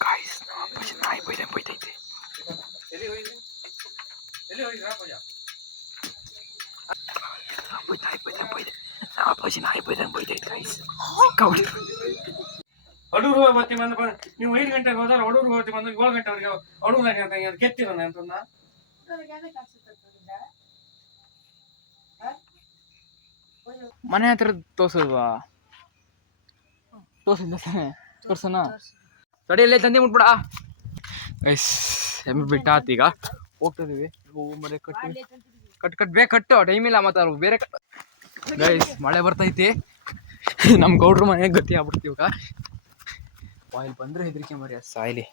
Guys ನಮ್ಮ ನಾಯಿ ಬೈತೈತೆ. ಅಡೂರು ಹೋಗ್ತಿ ಬಂದು ನೀವು 5 ಗಂಟೆಗೆ ಹೋದ್ರೆ ಅಡೂರು ಹೋಗ್ತಿ ಬಂದು 7 ಗಂಟೆವರೆಗೆ ಅಡೂರಾಗ ಅಂತ ಕೆತ್ತಿರೋಣ ಅಂತಂದ. ಮನೆ ಹತ್ರ ತೋರ್ಸಲ್ವಾ? ತೋರ್ಸಿಲ್ಲ ತಾನೆ, ತೋರ್ಸೋಣ ತಡಿಯಲ್ಲೇ ತಂದೆ ಮುಟ್ಬಿಡ. ಗೈಸ್ ಎಮ್ಮೆ ಬಿಟ್ಟಾತ್, ಈಗ ಹೋಗ್ತಿದೀವಿ. ಮನೆ ಕಟ್ಟು ಬೇಗ ಕಟ್ಟು, ಟೈಮ್ ಇಲ್ಲ ಮತ್ತೆ ಬೇರೆ ಕಟ್ಟು. ಗೈಸ್ ಮಳೆ ಬರ್ತೈತಿ, ನಮ್ಮ ಗೌಡ್ರ ಮನೆಗೆ ಗತಿ ಆಗ್ಬಿಡ್ತೀವಿ ಇವಾಗ. ವಾಯಿಲ್ ಬಂದ್ರೆ ಹೆದರಿಕೆ ಮರಿ ಸಾಯ್ಲಿ.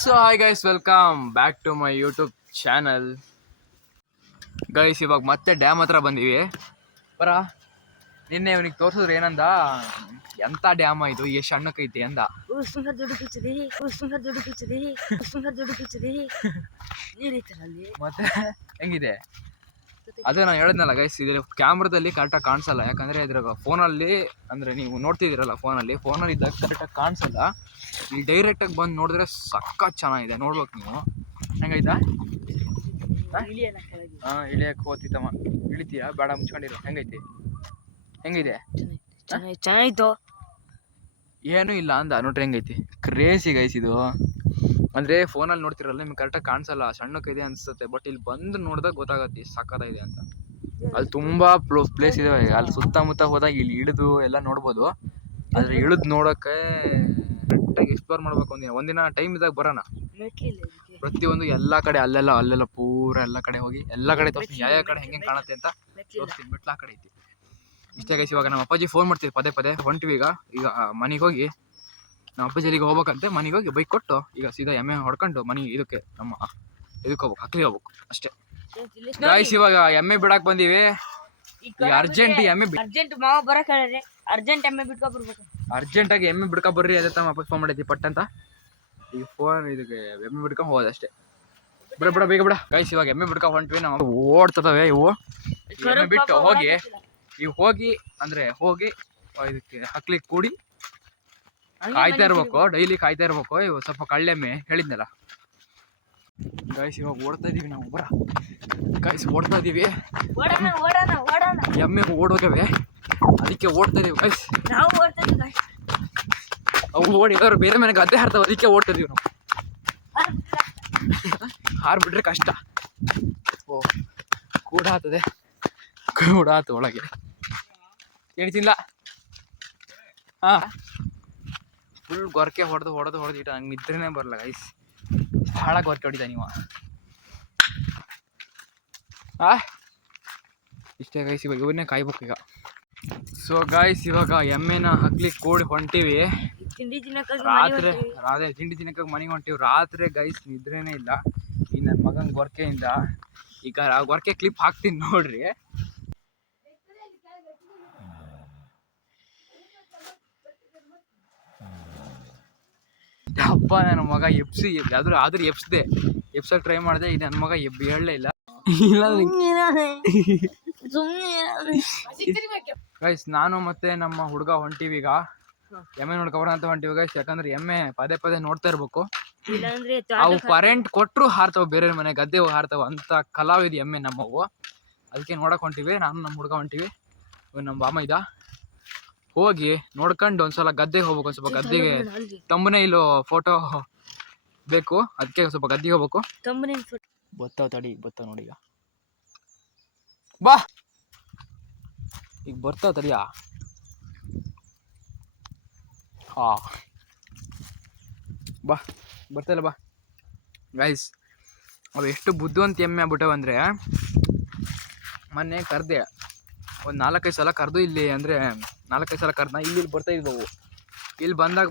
So hi guys, welcome back to my YouTube channel. Guys ಇವಾಗ ಮತ್ತೆ ಡ್ಯಾಮ್ ಹತ್ರ ಬಂದೀವಿ. ಬರ ನಿನ್ನೆ ಇವನಿಗೆ ತೋರ್ಸಿದ್ರು, ಏನಂದ, ಎಂತ ಡ್ಯಾಮ ಇದು, ಎಷ್ಟು ಸಣ್ಣಕ್ಕೈತಿ ಅಂದ. ಮತ್ತೆ ಹೆಂಗಿದೆ ಅದೇ ನಾನು ಹೇಳಿದ್ನಲ್ಲ ಗೈಸ್, ಇದ್ರ ಕ್ಯಾಮ್ರಾದಲ್ಲಿ ಕರೆಕ್ಟಾಗಿ ಕಾಣಿಸಲ್ಲ. ಯಾಕಂದರೆ ಇದ್ರಾಗ ಫೋನಲ್ಲಿ ಅಂದರೆ ನೀವು ನೋಡ್ತಿದ್ದೀರಲ್ಲ, ಫೋನಲ್ಲಿ ಇದ್ದಾಗ ಕರೆಕ್ಟಾಗಿ ಕಾಣಿಸಲ್ಲ. ಇಲ್ಲಿ ಡೈರೆಕ್ಟಾಗಿ ಬಂದು ನೋಡಿದ್ರೆ ಸಖತ್ ಚೆನ್ನಾಗಿದೆ, ನೋಡ್ಬೇಕು ನೀವು. ಹೆಂಗೈತಾ? ಹಾಂ, ಇಳಿಯಕ್ಕೆ ಹೋಗ್ತಿತ್ತಮ್ಮ. ಇಳಿತೀಯಾ? ಬೇಡ, ಮುಚ್ಕೊಂಡಿರೋ. ಹೆಂಗಿದೆ? ಚೆನ್ನಾಗಿತ್ತು. ಏನೂ ಇಲ್ಲ ಅಂದ, ನೋಡ್ರಿ ಹೆಂಗೈತಿ. ಕ್ರೇಜಿ ಗೈಸ್ ಇದು. ಅಂದರೆ ಫೋನಲ್ಲಿ ನೋಡ್ತಿರಲ್ಲ, ನಿಮ್ಗೆ ಕರೆಕ್ಟಾಗಿ ಕಾಣಿಸಲ್ಲ, ಸಣ್ಣಕ್ಕಿದೆ ಅನಿಸುತ್ತೆ. ಬಟ್ ಇಲ್ಲಿ ಬಂದು ನೋಡಿದಾಗ ಗೊತ್ತಾಗತ್ತೆ ಸಕ್ಕತ್ತಾಗಿದೆ ಅಂತ. ಅಲ್ಲಿ ತುಂಬ ಪ್ಲೇಸ್ ಇದೆ, ಅಲ್ಲಿ ಸುತ್ತಮುತ್ತ ಹೋದಾಗ ಇಲ್ಲಿ ಇಳಿದು ಎಲ್ಲ ನೋಡ್ಬೋದು. ಆದರೆ ಇಳಿದು ನೋಡೋಕ್ಕೆ ಕರೆಕ್ಟಾಗಿ ಎಕ್ಸ್ಪ್ಲೋರ್ ಮಾಡ್ಬೇಕು. ಒಂದಿನ ಟೈಮ್ ಇದ್ದಾಗ ಬರೋಣ, ಪ್ರತಿಯೊಂದು ಎಲ್ಲ ಕಡೆ ಅಲ್ಲೆಲ್ಲ ಪೂರ ಎಲ್ಲ ಕಡೆ ಹೋಗಿ ಎಲ್ಲ ಕಡೆ ತೋರಿಸ್ತೀನಿ, ಯಾವ ಕಡೆ ಹೆಂಗೆ ಕಾಣುತ್ತೆ ಅಂತ ತೋರಿಸ್ತೀನಿ. ಮೆಟ್ಲ ಕಡೆ ಐತಿ. ಇಷ್ಟೇ ಗೈಸ್. ಇವಾಗ ನಮ್ಮ ಅಪ್ಪಾಜಿ ಫೋನ್ ಮಾಡ್ತೀವಿ ಪದೇ ಹೊಂಟಿವಿ. ಈಗ ಮನೆಗೆ ಹೋಗಿ, ನಮ್ಮ ಅಪ್ಪಾಜಿ ಅಲ್ಲಿಗೆ ಹೋಗ್ಬೇಕಂತೆ. ಮನೆಗೆ ಹೋಗಿ ಬೈಕ್ ಕೊಟ್ಟು ಈಗ ಸೀದಾ ಎಮ್ಮೆ ಹೊಡ್ಕೊಂಡು ಮನೆ ಇದಕ್ಕೆ ಹೋಗ್ಬೇಕು, ಹಕ್ಲಿಗೆ ಹೋಗ್ಬೇಕು ಅಷ್ಟೇ ಗೈಸ್. ಇವಾಗ ಎಮ್ಮೆ ಬಿಡಾಕ್ ಬಂದೀವಿ. ಈಗ ಅರ್ಜೆಂಟ್ ಮಾವ ಬರಕ್ ಹೇಳಿದ್ರೆ ಅರ್ಜೆಂಟ್ ಎಮ್ಮೆ ಬಿಟ್ಕೊಬರ್ಬೇಕು. ಅರ್ಜೆಂಟಾಗಿ ಎಮ್ಮೆ ಬಿಡ್ಕೊ ಬರ್ರಿ. ಅದೇ ನಮ್ಮ ಅಪ್ಪ ಫೋನ್ ಮಾಡೈತಿ ಪಟ್ ಅಂತ. ಈಗ ಫೋನ್ ಇದಕ್ಕೆ ಎಮ್ಮೆ ಬಿಡ್ಕೊಂಡು ಹೋಗೋದಷ್ಟೇ. ಬೇಗ ಬಿಡ ಗೈಸ್. ಇವಾಗ ಎಮ್ಮೆ ಬಿಡ್ಕೊಂಡು ಹೊಂಟ್ವಿ. ನಾವು ಓಡ್ತದವೆ ಇವು. ಎಮ್ಮೆ ಬಿಟ್ಟು ಹೋಗಿ ಇದಕ್ಕೆ ಹಕ್ಲಿಕ್ಕೆ ಕೂಡಿ ಕಾಯ್ತಾ ಇರ್ಬೇಕು, ಡೈಲಿ ಕಾಯ್ತಾ ಇರ್ಬೇಕು. ಇವು ಸ್ವಲ್ಪ ಕಳ್ಳೆಮ್ಮೆ ಹೇಳಿದ್ನಲ್ಲ ಗೈಸ್. ಇವಾಗ ಓಡ್ತಾ ಇದೀವಿ ನಾವು. ಬರ ಗೈಸ್, ಓಡ್ತಾ ಇದೀವಿ. ಎಮ್ಮೆ ಓಡೋಗವೆ, ಅದಕ್ಕೆ ಓಡ್ತಾ ಇದೀವಿ ಗೈಸ್. ಅವು ಓಡಿ ಬೇರೆ ಮನೆಗೆ ಗದ್ದೆ ಹಾರ್ತಾವ, ಅದಕ್ಕೆ ಓಡ್ತಾ ಇದೀವಿ ನಾವು. ಹಾರ್ಬಿಟ್ರೆ ಕಷ್ಟ. ಕೂಡ ಆತು ಒಳಗೆ ಎಣಿಸಿಲ್ಲ. ಫುಲ್ ಗೊರಕೆ ಹೊಡೆದು ಇಟ್ಟ. ನಂಗೆ ನಿದ್ರೆನೇ ಬರಲ್ಲ ಗೈಸ್, ಭಾಳ ಗೊರಕೆ ಹೊಡಿತ ನೀವು. ಇಷ್ಟೇ ಗೈಸ್. ಇವಾಗ ಇವನ್ನೇ ಕಾಯ್ಬೇಕು ಈಗ. ಸೊ ಗೈಸ್, ಇವಾಗ ಎಮ್ಮೆನ ಹಕ್ಲಿಕ್ಕೆ ಕೂಡಿ ಹೊಂಟಿವಿ. ತಿಂಡಿ ತಿನ್ನಕ್ಕಾಗಿ ಮನೆಗೆ ಹೊಂಟಿವಿ. ರಾತ್ರಿ ಗೈಸ್ ನಿದ್ರೇನೇ ಇಲ್ಲ ಈ ನನ್ನ ಮಗನ ಗೊರಕೆಯಿಂದ. ಈಗ ಆ ಗೊರಕೆ ಕ್ಲಿಪ್ ಹಾಕ್ತೀನಿ ನೋಡ್ರಿ. ಅಪ್ಪ ನನ್ನ ಮಗ ಆದ್ರೂ ಎಪ್ಸಕ್ಕೆ ಟ್ರೈ ಮಾಡಿದೆ. ಈ ನನ್ನ ಮಗ ಹೇಳಲೇ ಇಲ್ಲ. ಗೈಸ್, ನಾನು ಮತ್ತೆ ನಮ್ಮ ಹುಡುಗ ಹೊಂಟಿವಿ ಈಗ ಎಮ್ಮೆ ನೋಡ್ಕೊಬಾರ ಅಂತ ಹೊಂಟಿವಿ ಗೈಸ್. ಯಾಕಂದ್ರೆ ಎಮ್ಮೆ ಪದೇ ನೋಡ್ತಾ ಇರ್ಬೇಕು. ಅವು ಕರೆಂಟ್ ಕೊಟ್ಟರು ಹಾರ್ತಾವ, ಬೇರೆ ಮನೆ ಗದ್ದೆ ಹಾರ್ತಾವ ಅಂತ ಕಲಾವಿದ ಎಮ್ಮೆ ನಮ್ಮವು. ಅದಕ್ಕೆ ನೋಡಕ್ ಹೊಂಟಿವಿ. ನಾನು ನಮ್ಮ ಹುಡುಗ ಹೊಂಟಿವಿ. ನಮ್ಮ ಬಾಮ ಇದ್ದ. ಹೋಗಿ ನೋಡ್ಕೊಂಡು ಒಂದ್ಸಲ ಗದ್ದೆಗೆ ಹೋಗ್ಬೇಕು. ಒಂದು ಸ್ವಲ್ಪ ಗದ್ದೆಗೆ ತಮ್ಮನೇಲು ಫೋಟೋ ಬೇಕು, ಅದಕ್ಕೆ ಸ್ವಲ್ಪ ಗದ್ದೆಗೆ ಹೋಗ್ಬೇಕು. ಬರ್ತಾವ ನೋಡಿ. ಈಗ ಬಾ, ಈಗ ಬರ್ತಾವ ತಡಿಯ. ಬಾ, ಬರ್ತಾಯಿಲ್ಲ ಬಾ ಗೈಸ್. ಅವು ಎಷ್ಟು ಬುದ್ಧಿವಂತ ಎಮ್ಮೆ ಆಗ್ಬಿಟ್ಟವಂದರೆ, ಮೊನ್ನೆ ಕರೆದೆ ಒಂದು 4-5 ಸಲ ಕರೆದು. ಇಲ್ಲಿ ಅಂದರೆ 4-5 ಸಲ ಕರೆದ. ಇಲ್ಲಿ ಬರ್ತಾ ಇದ್ವು. ಇಲ್ಲಿ ಬಂದಾಗ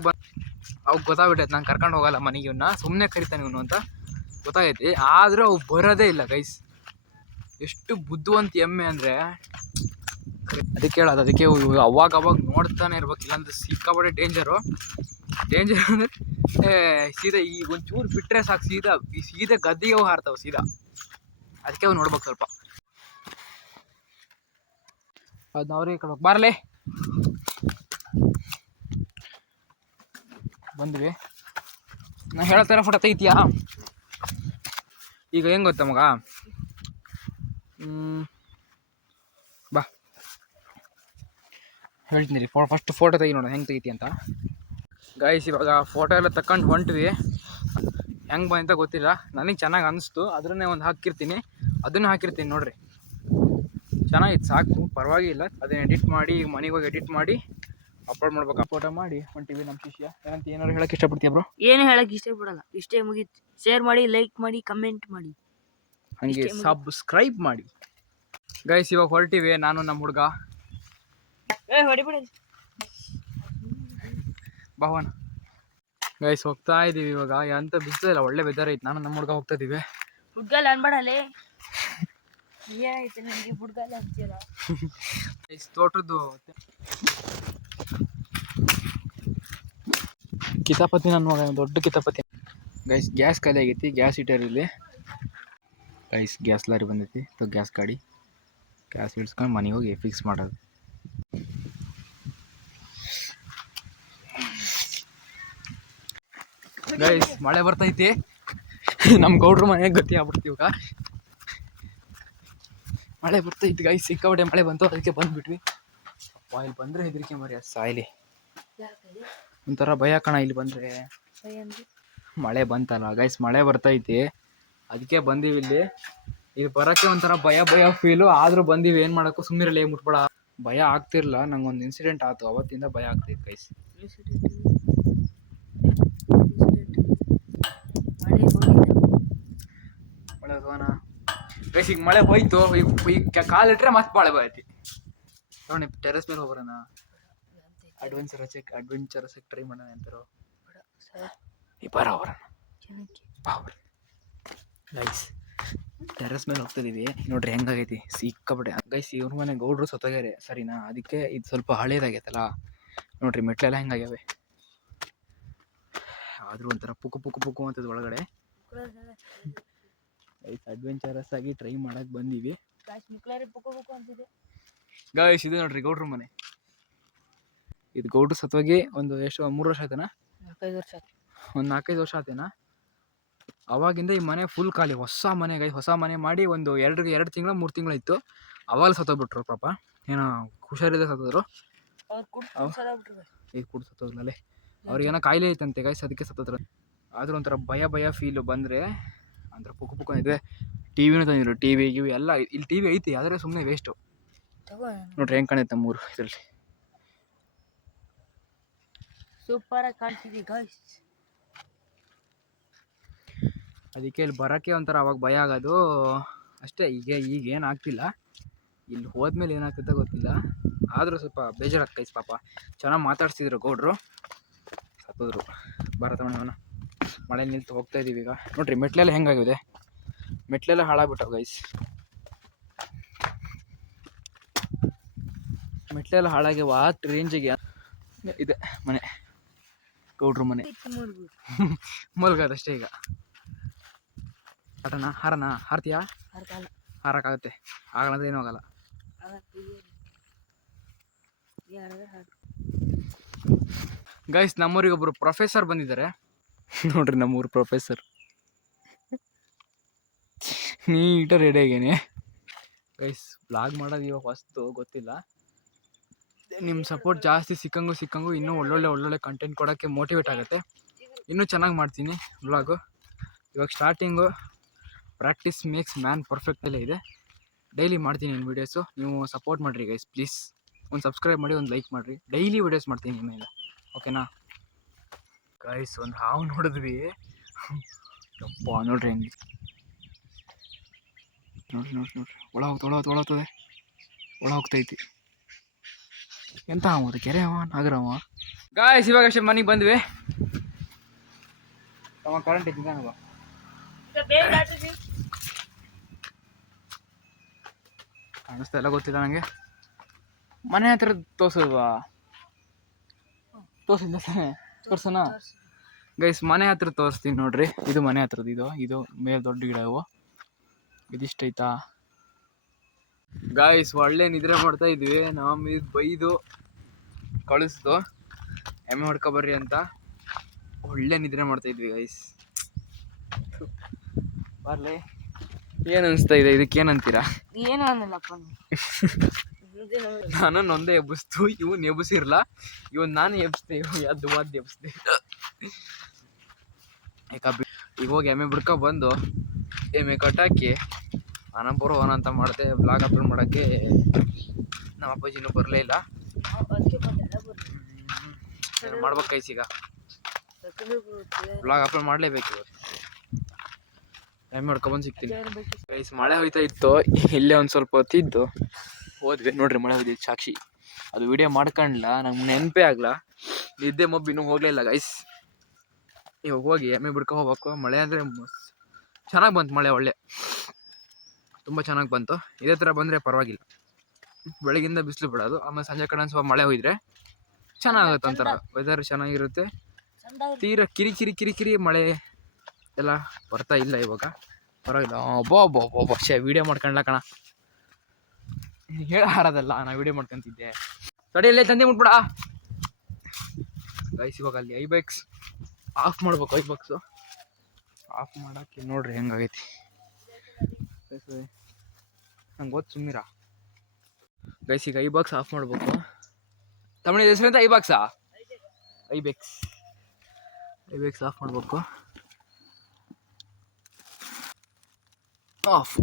ಅವು ಗೊತ್ತಾಗ್ಬಿಟ್ಟೈತೆ ನಾನು ಕರ್ಕೊಂಡು ಹೋಗಲ್ಲ ಮನೆಗೆ, ಇವನ್ನ ಸುಮ್ಮನೆ ಕರಿತಾನೆ ಇವನು ಅಂತ ಗೊತ್ತಾಗೈತಿ. ಆದರೂ ಅವು ಬರೋದೇ ಇಲ್ಲ ಗೈಸ್. ಎಷ್ಟು ಬುದ್ಧಿವಂತ ಎಮ್ಮೆ ಅಂದರೆ ಅದಕ್ಕೆ ಹೇಳೋದು. ಅದಕ್ಕೆ ಅವಾಗ ನೋಡ್ತಾನೆ ಇರ್ಬೇಕು, ಇಲ್ಲಾಂದ್ರೆ ಸಿಕ್ಕಾಪಟ್ಟೆ ಡೇಂಜರು ಅಂದರೆ ಸೀದಾ ಈಗ ಒಂಚೂರು ಬಿಟ್ಟರೆ ಸಾಕು, ಸೀದಾ ಗದ್ದೆಗೆ ಅವು ಹಾರ್ತಾವೆ ಸೀದಾ. ಅದಕ್ಕೆ ಅವು ನೋಡ್ಬೇಕು ಸ್ವಲ್ಪ. ಅದನ್ನ ಅವ್ರಿಗೆ ಕೊಡ್ಬೇಕು. ಬರಲೇ ಬಂದ್ವಿ. ನಾ ಹೇಳೋ ಥರ ಫೋಟೋ ತೆಗಿತೀಯಾ? ಈಗ ಹೆಂಗೆ ಗೊತ್ತಾ ಮಗ, ಬಾ ಹೇಳ್ತೀನಿ ರೀ. ಫಸ್ಟ್ ಫೋಟೋ ತೆಗಿ ನೋಡೋಣ ಹೆಂಗೆ ತೆಗಿತಿ ಅಂತ. ಗೈಸ್ ಇವಾಗ ಫೋಟೋ ಎಲ್ಲ ತಗೊಂಡು ಹೊಂಟ್ವಿ. ಹೆಂಗೆ ಬಂತ ಗೊತ್ತಿಲ್ಲ, ನನಗೆ ಚೆನ್ನಾಗಿ ಅನಿಸ್ತು. ಅದನ್ನೇ ಒಂದು ಹಾಕಿರ್ತೀನಿ, ಅದನ್ನು ಹಾಕಿರ್ತೀನಿ ನೋಡ್ರಿ. ಚೆನ್ನಾಗಿತ್ತು, ಸಾಕು, ಪರವಾಗಿಲ್ಲ. ಅದನ್ನ ಎಡಿಟ್ ಮಾಡಿ ಈಗ ಮನೆಗೆ ಹೋಗಿ ಎಡಿಟ್ ಮಾಡಿ ಅಪ್ಲೋಡ್ ಮಾಡ್ಬೇಕು. ಫೋಟೋ ಮಾಡಿ ಹೊಂಟಿವಿ ನಮ್ಮ ಶಿಷ್ಯ. ಏನಂತ ಏನಾದ್ರು ಹೇಳಕ್ಕೆ ಇಷ್ಟಪಡ್ತೀಯ ಬ್ರೋ? ಏನು ಹೇಳಕ್ ಇಷ್ಟಪಡಲ್ಲ, ಇಷ್ಟೇ ಮುಗೀತು. ಶೇರ್ ಮಾಡಿ, ಲೈಕ್ ಮಾಡಿ, ಕಮೆಂಟ್ ಮಾಡಿ, ಹಾಗೆ ಸಬ್ಸ್ಕ್ರೈಬ್ ಮಾಡಿ. ಗೈಸ್ ಇವಾಗ ಹೊರಟಿವಿ ನಾನು ನಮ್ಮ ಹುಡುಗ ಹೊಡಿಬಿಡಿ ಭಾವನ. ಗೈಸ್ ಹೋಗ್ತಾ ಇದೀವಿ ಇವಾಗ. ಎಂತ ಬಿಸಿಲಿಲ್ಲ, ಒಳ್ಳೆ ವೆದರ್ ಐತಿ. ನಾನು ನಮ್ಮ ಹುಡುಗ ಹೋಗ್ತಾ ಇದೀವಿ. ಹುಡ್ಗಲ್ ಅನ್ಬೇಡಲೇ, ಏನಾಯ್ತು ನನಗೆ ಹುಡ್ಗಲ್ ಅಂತೀರ? ತೋಟದ್ದು ಕಿತಾಪತಿ ನನ್ನ ಮಗ, ದೊಡ್ಡ ಕಿತಾಪತಿ. ಗೈಸ್ ಗ್ಯಾಸ್ ಖಾಲಿ ಆಗೈತಿ, ಗ್ಯಾಸ್ ಹೀಟರ್ ಇಲ್ಲಿ. ಗೈಸ್ ಗ್ಯಾಸ್ ಲಾರಿ ಬಂದೈತಿ, ಗ್ಯಾಸ್ ಗಾಡಿ. ಗ್ಯಾಸ್ ಇಳಿಸ್ಕೊಂಡು ಮನೆಗೆ ಹೋಗಿ ಫಿಕ್ಸ್ ಮಾಡೋದು. ಗೈಸ್ ಮಳೆ ಬರ್ತೈತಿ, ನಮ್ಮ ಗೌಡ್ರ ಮನೆಗೆ ಗತಿ ಆಗ್ಬಿಡ್ತೀವಿ ಇವಾಗ. ಮಳೆ ಬರ್ತೈತಿ ಗೈಸ್, ಸಿಕ್ಕಾಪಟ್ಟೆ ಮಳೆ ಬಂತು, ಅದಕ್ಕೆ ಬಂದ್ಬಿಟ್ವಿ. ಇಲ್ಲಿ ಬಂದರೆ ಹೆದರಿಕೆ ಮರಿ ಸಾಯ್ಲಿ, ಒಂಥರ ಭಯ ಕಣ. ಇಲ್ಲಿ ಬಂದರೆ ಮಳೆ ಬಂತಲ್ಲ ಗೈಸ್, ಮಳೆ ಬರ್ತೈತಿ, ಅದಕ್ಕೆ ಬಂದೀವಿ ಇಲ್ಲಿ. ಇಲ್ಲಿ ಬರೋಕ್ಕೆ ಒಂಥರ ಭಯ ಫೀಲು, ಆದರೂ ಬಂದೀವಿ. ಏನು ಮಾಡೋಕ್ಕೂ ಸುಮ್ಮನಿರಲಿ, ಮುಟ್ಬೇಡ. ಭಯ ಆಗ್ತಿರಲ್ಲ, ನಂಗೊಂದು ಇನ್ಸಿಡೆಂಟ್ ಆಯ್ತು, ಅವತ್ತಿಂದ ಭಯ ಆಗ್ತೈತಿ ಗೈಸ್. ಮಳೆ ಹೋಗೋಣ ಗೈಸ್. ಈಗ ಮಳೆ ಹೋಯ್ತು, ಈಗ ಕಾಲಿಟ್ರೆ ಮತ್ತೆ ಮಳೆ ಬೈತಿ ನೋಡಿ. ಟೆರೆಸ್ ಮೇಲೆ ಹೋಗೋಣ, ಅಡ್ವೆಂಚರಸ್ ಟ್ರೈ ಮಾಡೋಣ ಅಂತಾರೋ. ಗೈಸ್ ಟೆರೆಸ್ ಮೇಲೆ ಹೋಗ್ತಿದೀವಿ ನೋಡ್ರಿ, ಹೆಂಗಾಗೈತಿ ಸಿಕ್ಕಾಪಟ್ಟೆ. ಗೈಸ್ ಇವ್ರ ಮನೆ ಗೌಡ್ರು ಸತ್ತೋಗ್ಯಾರೆ ಸರಿನಾ, ಅದಕ್ಕೆ ಇದು ಸ್ವಲ್ಪ ಹಳೇದಾಗೈತಲ್ಲ ನೋಡ್ರಿ. ಮೆಟ್ಲೆಲ್ಲ ಹೆಂಗಾಗ್ಯಾವೆ, ಆದ್ರೂ ಒಂಥರ ಪುಕ್ಕು ಅಂತದ ಒಳಗಡೆ. ಗೈಸ್ ಅಡ್ವೆಂಚರಸ್ ಆಗಿ ಟ್ರೈ ಮಾಡಕ್ ಬಂದೀವಿ ಗೈಸ್. ಇದು ನೋಡ್ರಿ ಗೌಡ್ರ ಮನೆ. ಇದು ಗೌಡ್ರು ಸತ್ತೋಗಿ ಒಂದು ಎಷ್ಟು 3 ವರ್ಷ ಆಯ್ತನಾ? 5 ವರ್ಷ, ಒಂದು 4-5 ವರ್ಷ ಆತೇನಾ. ಅವಾಗಿಂದ ಈ ಮನೆ ಫುಲ್ ಖಾಲಿ. ಹೊಸ ಮನೆ ಗೈಸ್, ಹೊಸ ಮನೆ ಮಾಡಿ ಒಂದು 2 ತಿಂಗಳು 3 ತಿಂಗಳು ಇತ್ತು. ಅವಾಗ ಸತ್ತೋಗ್ಬಿಟ್ರು ಪಾಪ, ಏನೋ ಹುಷಾರಿಲ್ಲದೆ ಸತ್ತೋದ್ರು. ಈಗ ಕೂಡ ಸತ್ತೋದ್ಮೇಲೆ ಅವ್ರಿಗೇನೋ ಕಾಯಿಲೆ ಐತಂತೆ ಗೈಸ್, ಅದಕ್ಕೆ ಸತ್ತೋದ್ರು. ಆದ್ರೂ ಒಂಥರ ಭಯ ಫೀಲು ಬಂದರೆ, ಅಂದ್ರೆ ಪುಕ್ಕು ಇದೆ. ಟಿವಿನೂ ತಂದಿದ್ರು, ಟಿವಿ ಎಲ್ಲ. ಇಲ್ಲಿ ಟಿವಿ ಐತಿ, ಆದರೆ ಸುಮ್ಮನೆ ವೇಸ್ಟು ನೋಡ್ರಿ. ಹೆಂಗೆ ಕಾಣುತ್ತೆ ನಮ್ಮೂರು ಇದರಲ್ಲಿ, ಸೂಪರ್ ಆಗಿ ಕಾಣ್ತಿದ್ವಿ ಗೈಸ್. ಅದಕ್ಕೆ ಇಲ್ಲಿ ಬರೋಕ್ಕೆ ಒಂಥರ ಅವಾಗ ಭಯ ಆಗೋದು ಅಷ್ಟೇ. ಈಗ ಏನಾಗ್ತಿಲ್ಲ, ಇಲ್ಲಿ ಹೋದ್ಮೇಲೆ ಏನಾಗ್ತಿದ್ದ ಗೊತ್ತಿಲ್ಲ. ಆದರೂ ಸ್ವಲ್ಪ ಬೇಜಾರಾಗ್ತೈತೆ ಪಾಪ. ಚೆನ್ನಾಗಿ ಮಾತಾಡ್ತಿದ್ರು ಗೌಡ್ರು, ಸತ್ತೋದ್ರು. ಭಾರತವಣ್ಣವನ ಮಳೆ ನಿಲ್ತು ಹೋಗ್ತಾ ಇದ್ದೀವಿ ಈಗ. ನೋಡ್ರಿ ಮೆಟ್ಲೆಲ್ಲ ಹೆಂಗಾಗಿದೆ, ಮೆಟ್ಲೆಲ್ಲ ಹಾಳಾಗ್ಬಿಟ್ಟವು ಗೈಸ್. ಮೆಟ್ಲೆಲ್ಲ ಹಾಳಾಗ್ಯವ ಆ ರೇಂಜಿಗೆ. ಇದೆ ಮನೆ, ಗೌಡ್ರ ಮನೆ. ಮಲ್ಗೋದಷ್ಟೇ ಈಗ. ಆಟನ ಹಾರ್ತೀಯಾ? ಹಾರಕ್ಕಾಗುತ್ತೆ, ಆಗಲ್ಲ ಏನೂ ಆಗಲ್ಲ. ಗೈಸ್ ನಮ್ಮೂರಿಗೆ ಒಬ್ಬರು ಪ್ರೊಫೆಸರ್ ಬಂದಿದ್ದಾರೆ ನೋಡ್ರಿ. ನಮ್ಮೂರು ಪ್ರೊಫೆಸರ್ ನೀಟಾಗಿ ರೆಡಿ ಆಗೇನೆ ಗೈಸ್. ಬ್ಲಾಗ್ ಮಾಡೋದು ಇವಾಗ ಹೊಸ್ತು, ಗೊತ್ತಿಲ್ಲ. ನಿಮ್ಮ ಸಪೋರ್ಟ್ ಜಾಸ್ತಿ ಸಿಕ್ಕಂಗೂ ಇನ್ನೂ ಒಳ್ಳೊಳ್ಳೆ ಕಂಟೆಂಟ್ ಕೊಡೋಕ್ಕೆ ಮೋಟಿವೇಟ್ ಆಗುತ್ತೆ. ಇನ್ನೂ ಚೆನ್ನಾಗಿ ಮಾಡ್ತೀನಿ ಬ್ಲಾಗು. ಇವಾಗ starting, practice makes man perfect ಎಲ್ಲ ಇದೆ. ಡೈಲಿ ಮಾಡ್ತೀನಿ ಇನ್ನು ವೀಡಿಯೋಸು. ನೀವು ಸಪೋರ್ಟ್ ಮಾಡಿರಿ ಗೈಸ್ ಪ್ಲೀಸ್. ಒಂದು ಸಬ್ಸ್ಕ್ರೈಬ್ ಮಾಡಿ, ಒಂದು ಲೈಕ್ ಮಾಡಿರಿ. ಡೈಲಿ ವೀಡಿಯೋಸ್ ಮಾಡ್ತೀನಿ ನಿಮ್ಮಿಂದ, ಓಕೆನಾ ಗೈಸ್? ಒಂದು ಹಾವು ನೋಡಿದ್ವಿ, ಯಪ್ಪ ನೋಡ್ರಿ ಹೆಂಗೆ. ನೋಡ್ರಿ ಒಳ ಹೋಗ್ತೈತಿ. ಎಂತ ಹಾವು ಅದು? ಕೆರೆ ಹಾವ, ನಾಗರ ಹಾವ? ಗಾಯ್ಸ್ ಇವಾಗ ಅಷ್ಟೇ ಮನೆಗೆ ಬಂದ್ವಿ. ಕರೆಂಟ್ ಐತಿ ಕಾಣಿಸ್ತಾ ಎಲ್ಲ ಗೊತ್ತಿಲ್ಲ ನನಗೆ. ಮನೆ ಹತ್ರ ತೋರ್ಸಲ್ವಾ? ತೋರ್ಸಿಲ್ಲ ತಾನೆ, ತೋರ್ಸೋಣ ಗೈಸ್. ಮನೆ ಹತ್ರ ತೋರಿಸ್ತೀನಿ ನೋಡ್ರಿ. ಇದು ಮನೆ ಹತ್ರದ್ದು, ಇದು ಮೇಲೆ ದೊಡ್ಡ ಗಿಡ. ಇದಿಷ್ಟೈತಾ ಗಾಯ್ಸ್? ಒಳ್ಳೆ ನಿದ್ರೆ ಮಾಡ್ತಾ ಇದ್ವಿ. ನಮ್ಮ ಇದು ಬೈದು ಕಳಿಸ್ದು ಎಮ್ಮೆ ಹೊಡ್ಕೊಬರ್ರಿ ಅಂತ. ಒಳ್ಳೆ ನಿದ್ರೆ ಮಾಡ್ತಾ ಇದ್ವಿ ಗೈಸ್. ಬರ್ಲಿ ಏನು ಅನಿಸ್ತಾ ಇದೆ, ಇದಕ್ಕೆ ಏನಂತೀರಾ? ಏನು ಅನ್ನಲ್ಲಪ್ಪ. ನಾನು ನೊಂದೇ ಎಬ್ಬಿಸ್ತು, ಇವನ್ ಎಬ್ಬಿಸಿರ್ಲ, ನಾನು ಎಬ್ಬಿಸ್ದೆ, ಎದ್ದು ಎಬ್ಬಿಸ್ದೆ. ಈಗ ಹೋಗಿ ಎಮ್ಮೆ ಬಿಡ್ಕೊ ಬಂದು ಎಮ್ಮೆ ಕಟ್ಟಾಕಿ ಅನಂಪುರ ಹೋಗೋಣ ಅಂತ ಮಾಡಿದೆ. ಬ್ಲಾಗ್ ಅಪ್ಲೋಡ್ ಮಾಡೋಕ್ಕೆ ನಮ್ಮ ಅಪ್ಪಾಜಿನೂ ಬರಲೇ ಇಲ್ಲ. ಮಾಡ್ಬೇಕು ಗೈಸ್, ಈಗ ಬ್ಲಾಗ್ ಅಪ್ಲೋಡ್ ಮಾಡಲೇಬೇಕು ಇವತ್ತು. ಟೈಮ್ ಮಾಡ್ಕೊಬಂದು ಸಿಗ್ತೀನಿ ಗೈಸ್. ಮಳೆ ಹೋಯ್ತಾ ಇತ್ತು, ಇಲ್ಲೇ ಒಂದು ಸ್ವಲ್ಪ ಹೊತ್ತಿದ್ದು ಹೋದ್ವಿ. ನೋಡ್ರಿ ಮಳೆ ಹೋಯ್ತಿತ್ತು ಸಾಕ್ಷಿ. ಅದು ವಿಡಿಯೋ ಮಾಡ್ಕೊಂಡ್ಲ, ನಂಗೆ ನೆನಪೇ ಆಗಲ್ಲ, ನಿದ್ದೆ ಮಬ್ಬು ಇನ್ನೂ ಹೋಗಲೇ ಇಲ್ಲ ಗೈಸ್. ಇವಾಗ ಹೋಗಿ ಎಮ್ಮೆ ಬಿಡ್ಕೊ ಹೋಗ್ಬೇಕು. ಮಳೆ ಅಂದರೆ ಚೆನ್ನಾಗಿ ಬಂತು, ಮಳೆ ಒಳ್ಳೆ ತುಂಬ ಚೆನ್ನಾಗಿ ಬಂತು. ಇದೇ ಥರ ಬಂದರೆ ಪರವಾಗಿಲ್ಲ. ಬೆಳಗಿಂದ ಬಿಸಿಲು ಬಿಡೋದು, ಆಮೇಲೆ ಸಂಜೆ ಕಡೆ ಸ್ವಲ್ಪ ಮಳೆ ಹೋಯ್ದರೆ ಚೆನ್ನಾಗುತ್ತೆ, ಒಂಥರ ವೆದರ್ ಚೆನ್ನಾಗಿರುತ್ತೆ. ತೀರಾ ಕಿರಿ ಮಳೆ ಎಲ್ಲ ಬರ್ತಾ ಇಲ್ಲ ಇವಾಗ, ಪರವಾಗಿಲ್ಲ. ಒಬ್ಬ ವೀಡಿಯೋ ಮಾಡ್ಕೊಂಡ್ಲ ಕಣ, ಹೇಳ ಹಾರದಲ್ಲ, ನಾ ವೀಡಿಯೋ ಮಾಡ್ಕೊಂತಿದ್ದೆ. ತಡೆಯಲ್ಲೇ ತಂದೆ ಮುಟ್ಬಿಡ ಗೈಸ್. ಇವಾಗ ಅಲ್ಲಿ ಐಬೆಕ್ಸ್ ಆಫ್ ಮಾಡ್ಬೇಕು. ಐಬೆಕ್ಸು ಆಫ್ ಮಾಡೋಕ್ಕೆ ನೋಡ್ರಿ ಹೆಂಗಾಗೈತಿ. ನಂಗೆ ಗೊತ್ತು, ಸುಮ್ಮನಿರ ಗೈಸ್. ಈಗ ಐಬಾಕ್ಸ್ ಆಫ್ ಮಾಡ್ಬೇಕು. ತಮಿಳಿನ ಹೆಸರಿಂದ ಐಬಾಕ್ಸಾ? ಐಬೆಕ್ಸ್ ಆಫ್ ಮಾಡ್ಬೇಕು. ಆಫ್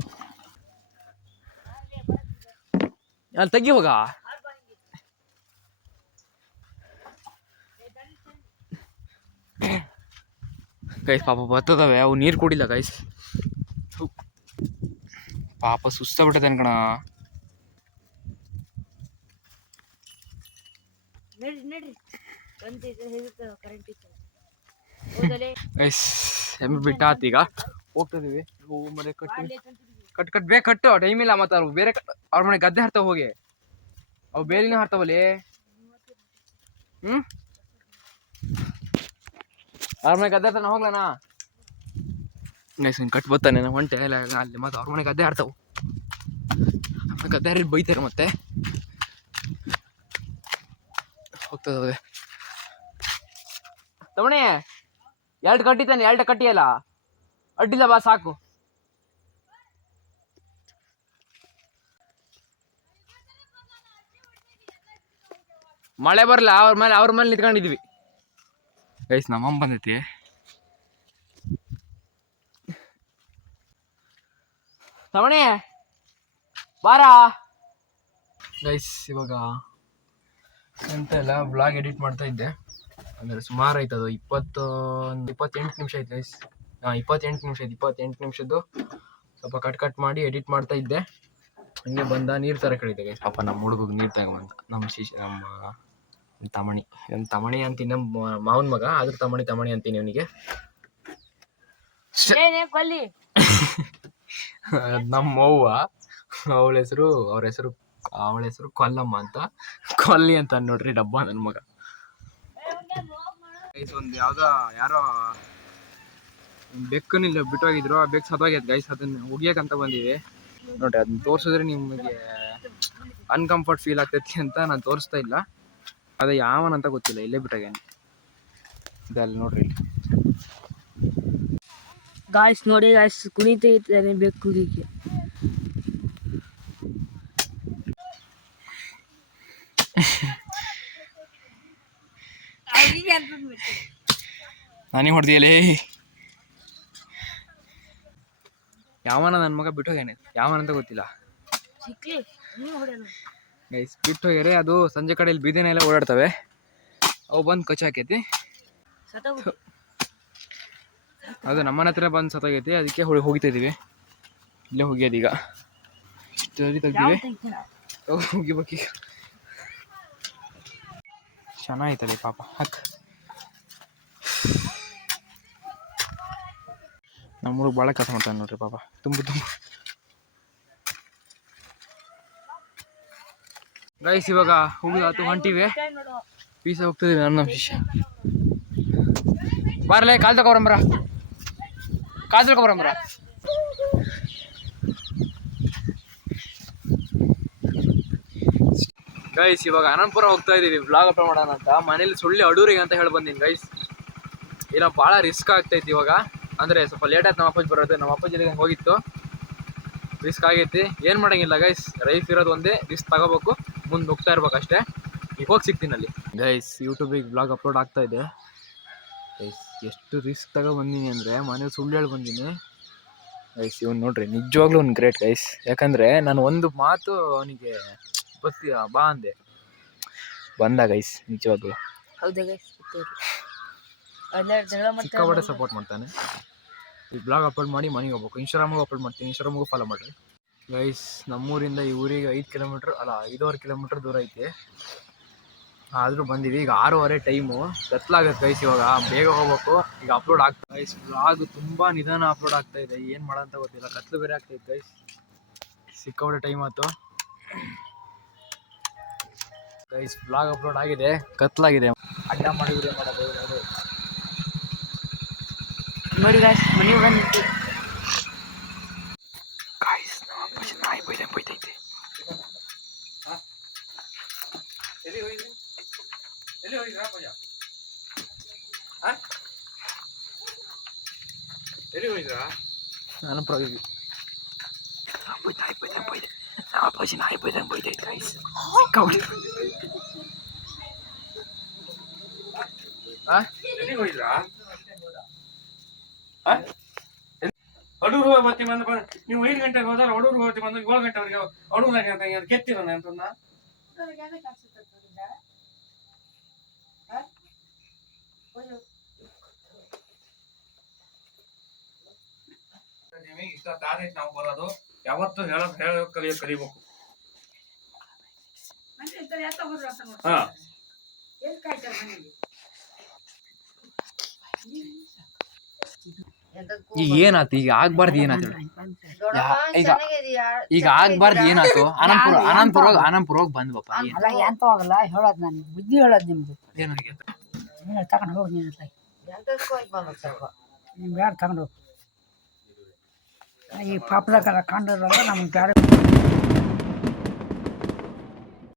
ಅಲ್ಲಿ ತೆಗಿ ಹೋಗ. ಗೈಸ್ ಪಾಪ ಬರ್ತದವೆ, ಅವು ನೀರು ಕುಡಿಲ್ಲ ಗೈಸ್. ಪಾಪ ಸುಸ್ತಾಗ್ಬಿಟ್ಟದೆ ಅನ್ಕಣ. ಗೈಸ್ ಎಮ್ಮೆ ಬಿಟ್ಟಾತ್, ಈಗ ಹೋಗ್ತಿದೀವಿ. ಮನೆ ಕಟ್ ಬೇಗ ಕಟ್ಟು, ಟೈಮ್ ಇಲ್ಲ. ಮತ್ತೆ ಅವ್ರು ಬೇರೆ ಅವ್ರ ಮನೆ ಗದ್ದೆ ಹರ್ತಾವ, ಹೋಗಿ ಅವು ಬೇಲಿನ ಹರ್ತಾವಲ್ಲಿ. ಅವ್ರ ಮನೆ ಗದ್ದೆ ಹರ್ತಾನ, ಹೋಗ್ಲನಾ ಗೈಸ್. ಕಟ್ ಬರ್ತಾನೆ, ನಾವು ಹೊಂಟೆ ಅಲ್ಲಿ. ಮತ್ತೆ ಅವ್ರ ಮನೆ ಗದ್ದೆ ಹರ್ತಾವು, ಗದ್ದೆ ಹರಿ ಬೈತಾರೆ ಮತ್ತೆ. ಹೋಗ್ತದೆ ತಮಣಿ, 2 ಕಟ್ಟಿತಾನೆ, 2 ಕಟ್ಟಿಯಲ್ಲ, ಅಡ್ಡಿಲ್ಲ ಬಾ ಸಾಕು. ಮಳೆ ಬರಲ್ಲ, ಅವ್ರ ಮೇಲೆ ನಿಂತ್ಕೊಂಡಿದ್ವಿ ಗೈಸ್. ನಮ್ಮಮ್ಮ ಬಂದೈತಿ. ತಮಣಿ ಬಾರಾ ಗೈಸ್. ಇವಾಗ ಎಂತ ಇಲ್ಲ, ಬ್ಲಾಗ್ ಎಡಿಟ್ ಮಾಡ್ತಾ ಇದ್ದೆ. ಅಂದರೆ ಸುಮಾರು ಆಯ್ತು, ಅದು 28 ನಿಮಿಷ ಆಯ್ತು ಗೈಸ್. 28 ನಿಮಿಷ ಆಯ್ತು. 28 ನಿಮಿಷದ್ದು ಸ್ವಲ್ಪ ಕಟ್ ಮಾಡಿ ಎಡಿಟ್ ಮಾಡ್ತಾ ಇದ್ದೆ. ಹಂಗೆ ಬಂದ ನೀರು ತರ ಕಳಿದೆ ಗೈಸ್. ಪಾಪ ನಮ್ಮ ಹುಡುಗಿಗೆ ನೀರು ತಗೊಂಬಂದ. ನಮ್ಮ ತಮಣಿ ಅಂತೀನಿ, ನಮ್ಮ ಮಾವನ ಮಗ, ಆದ್ರೂ ತಮಣಿ ಅಂತೀನಿ ಅವನಿಗೆ. ನಮ್ಮ ಅವ್ವ, ಅವಳ ಹೆಸರು ಕೊಲ್ಲಮ್ಮ ಅಂತ, ಕೊಲ್ಲಿ ಅಂತ ನೋಡ್ರಿ ಡಬ್ಬ ನನ್ನ ಮಗ. ಒಂದು ಯಾರೋ ಬೆಕ್ಕನಿಲ್ಲ ಬಿಟ್ಟೋಗಿದ್ರು, ಆ ಬೆಕ್ಕು ಸತ್ತೋಗ್ಯದ ಗೈಸ್. ಅದನ್ನ ಒಗಿಯಕ್ಕಂತ ಬಂದಿವಿ ನೋಡ್ರಿ. ಅದನ್ನ ತೋರಿಸಿದ್ರೆ ನಿಮಗೆ ಅನ್ಕಂಫರ್ಟ್ ಫೀಲ್ ಆಗ್ತೈತಿ ಅಂತ ನಾನು ತೋರಿಸ್ತಾ ಇಲ್ಲ. ಅದೇ ಯಾವನಂತ ಗೊತ್ತಿಲ್ಲ, ಇಲ್ಲೇ ಬಿಟ್ಟಾಗೇನೆ. ಇದಲ್ಲ ನೋಡ್ರಿ ಗಾಯ್ಸ್, ನೋಡಿ ಗಾಯ್ಸ್, ಕುಣಿತಿದ್ದಾನೆ ಬೆಕ್ಕುಗೆ. ನಾನೇ ಹೊಡೆದಿಯಲೇ. ಯಾವನ ನನ್ನ ಮಗ ಬಿಟ್ಟೋಗ್ಯಾನೆ, ಯಾವನಂತ ಗೊತ್ತಿಲ್ಲ ಗೈಸ್. ಬಿಟ್ಟೋಗ್ಯಾರೆ. ಅದು ಸಂಜೆ ಕಡೆಯಲ್ಲಿ ಬೀದಿನೆಲ್ಲ ಓಡಾಡ್ತವೆ, ಅವು ಬಂದು ಕಚ್ಚಾಕೈತಿ. ಅದು ನಮ್ಮನ ಹತ್ರ ಬಂದು ಸತ್ತೋಗೈತಿ, ಅದಕ್ಕೆ ಹೋಗಿತಿದ್ದೀವಿ. ಇಲ್ಲೇ ಹೋಗ್ಯದೀಗ, ತೆಗ್ದಿವಿ, ಹೋಗಿಬೇಕೀಗ. ಚೆನ್ನಾಗೈತಲ್ಲ ಪಾಪ. ನಮ್ಮ ಹುಡುಗ ಭಾಳ ಕಷ್ಟ ಮಾಡ್ತಾನೆ ನೋಡ್ರಿ ಪಾಪ. ತುಂಬ ಗೈಸ್. ಇವಾಗ ಹೋಗುದು ಹೊಂಟಿವೆ, ಪೀಸ ಹೋಗ್ತಿದ್ದೀವಿ. ನಮ್ಮ ಶಿಷ್ಯ ಬಾರಲೇ, ಕಾಲ್ ತಗೊಬರಂಬ್ರ. ಗೈಸ್ ಇವಾಗ ಅನಂತಪುರ ಹೋಗ್ತಾ ಇದೀವಿ, ವ್ಲಾಗ್ ಅಪ್ಲೋಡ್ ಮಾಡೋಣ ಅಂತ. ಮನೇಲಿ ಸುಳ್ಳಿ ಅಡೂರಿಗೆ ಅಂತ ಹೇಳಿ ಬಂದೀನಿ ಗೈಸ್. ಇಲ್ಲ ಭಾಳ ರಿಸ್ಕ್ ಆಗ್ತೈತಿ ಇವಾಗ. ಅಂದರೆ ಸ್ವಲ್ಪ ಲೇಟ್ ಆಯ್ತು ನಮ್ಮ ಅಪ್ಪಾಜಿ ಬರೋದು. ನಮ್ಮ ಅಪ್ಪಾಜಿ ಹಂಗೆ ಹೋಗಿತ್ತು, ರಿಸ್ಕ್ ಆಗೈತಿ. ಏನು ಮಾಡೋಂಗಿಲ್ಲ ಗೈಸ್, ಲೈಫ್ ಇರೋದು ಒಂದೇ, ರಿಸ್ಕ್ ತಗೋಬೇಕು, ಮುಂದೆ ಹೋಗ್ತಾ ಇರ್ಬೇಕು ಅಷ್ಟೇ. ಈಗ ಹೋಗಿ ಸಿಗ್ತೀನಿ ಅಲ್ಲಿ ಗೈಸ್. ಯೂಟ್ಯೂಬಿಗೆ ಬ್ಲಾಗ್ ಅಪ್ಲೋಡ್ ಆಗ್ತಾ ಇದೆ ಗೈಸ್. ಎಷ್ಟು ರಿಸ್ಕ್ ತಗೊಬಂದೀನಿ ಅಂದರೆ ಮನೇಲಿ ಸುಳ್ಳು ಹೇಳಿ ಬಂದೀನಿ ಗೈಸ್. ಇವ್ನು ನೋಡ್ರಿ ನಿಜವಾಗ್ಲೂ ಒಂದು ಗ್ರೇಟ್ ಗೈಸ್. ಯಾಕಂದರೆ ನಾನು ಒಂದು ಮಾತು ಅವನಿಗೆ ಬರ್ತೀಯ ಬಾ ಅಂದೆ, ಬಂದ ಗೈಸ್. ನಿಜವಾಗ್ಲೂ ಹೌದಾ ಗೈಸ್, ಜಗಳ ಸಿಕ್ಕಾಪಟ್ಟೆ ಸಪೋರ್ಟ್ ಮಾಡ್ತಾನೆ. ಈ ಬ್ಲಾಗ್ ಅಪ್ಲೋಡ್ ಮಾಡಿ ಮನೆಗೆ ಹೋಗ್ಬೇಕು. ಇನ್ಸ್ಟಾಗ್ರಾಮಿಗೂ ಅಪ್ಲೋಡ್ ಮಾಡ್ತೀನಿ, ಇನ್ಸ್ಟಾಗ್ರಾಮಿಗೂ ಫಾಲೋ ಮಾಡಿರಿ ಗೈಸ್. ನಮ್ಮೂರಿಂದ ಈ ಊರಿಗೆ 5 ಕಿಲೋಮೀಟ್ರ್ ಅಲ್ಲ 5.5 ಕಿಲೋಮೀಟ್ರ್ ದೂರ ಐತಿ. ಆದರೂ ಬಂದೀವಿ. ಈಗ 6:30 ಟೈಮು, ಕತ್ಲಾಗತ್ತೆ ಗೈಸ್. ಇವಾಗ ಬೇಗ ಹೋಗ್ಬೇಕು. ಈಗ ಅಪ್ಲೋಡ್ ಆಗ್ತಾ ಗೈಸ್. ಬ್ಲಾಗ್ ತುಂಬ ನಿಧಾನ ಅಪ್ಲೋಡ್ ಆಗ್ತಾ ಇದೆ, ಏನು ಮಾಡೋಂತ ಗೊತ್ತಿಲ್ಲ. ಕತ್ಲು ಬೇರೆ ಆಗ್ತೈತೆ ಗೈಸ್. ಸಿಕ್ಕಾಪಟ್ಟೆ ಟೈಮ್ ಆಯ್ತು ಗೈಸ್. ಬ್ಲಾಗ್ ಅಪ್ಲೋಡ್ ಆಗಿದೆ, ಕತ್ಲಾಗಿದೆ. ಅಡ್ಡ ಮಾಡಿ ವಿಡಿಯೋ ಮಾಡೋದು ನೋಡಿ ಗೈಸ್, ಮನೆಗೆ ಬಂದಿತ್ತು ಗೈಸ್. ನಾಯಿ ಬೈತೈತೆ. ಎಲ್ಲಿ ಹೋಗಿದ್ರಿ ಅಪ್ಪಾಜ? ಎಲ್ಲಿ ಹೋಗಿದ್ರಾ? ನಾನು ಪ್ರವೀಣ್. ಅಪ್ಪಾಜಿ ನಾಯಿ ಬೈತೈತೆ ಗೈಸ್. ಎಲ್ಲಿ ಹೋಗಿದ್ರಾ? ಅಡೂರು ಹೋಗಿ ಬಂದು ನೀವು 5 ಗಂಟೆಗೆ ಹೋದ್ರೆ ಅಡೂರು ಹೋಗಿ ಬಂದು 7 ಗಂಟೆವರೆಗೆ ಅಡೂರಾಗೆ ಅಂತ ಕೆತ್ತಿರೋಣ ಅಂತಂದ. ಇಷ್ಟ ತಾರೀಕು ನಾವು ಬರೋದು ಯಾವತ್ತು ಕಲಿಬೇಕು. ಹಾ ಈಗ ಏನಾಯ್ತು? ಈಗ ಆಗ್ಬಾರ್ದು ಏನಾಯ್ತು? ಈಗ ಆಗ್ಬಾರ್ದು ಏನಾಯ್ತು? ಆನಂದ್ಪುರ ಹೋಗಿ ಬಂದ್ವಪ್ಪ. ಅಲ್ಲ ಎಂತ ಹೋಗಲ್ಲ ಹೇಳೋದು, ನಾನು ಬುದ್ಧಿ ಹೇಳೋದು ನಿಮ್ದು. ಏನಾಗಿತ್ತು? ನೀನು ತಗೊಂಡು ಹೋಗಿ, ನೀನು ನೀನು ಬ್ಯಾಡ ತಗೊಂಡು ಹೋಗಿ. ಈ ಪಾಪದಾಗ ಕಂಡು ನಮ್ಗೆ ಬ್ಯಾಡ.